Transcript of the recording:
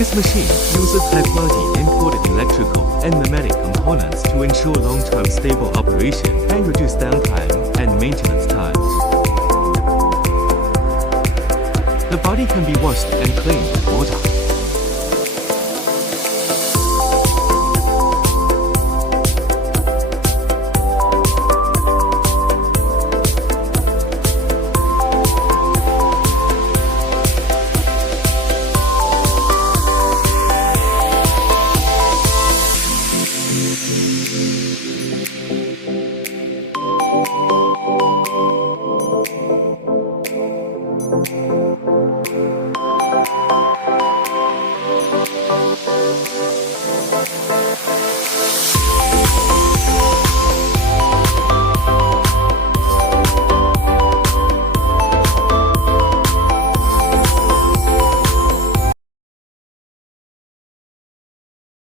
This machine uses high-quality imported electrical and pneumatic components to ensure long-term stable operation and reduce downtime and maintenance time. The body can be washed and cleaned with water.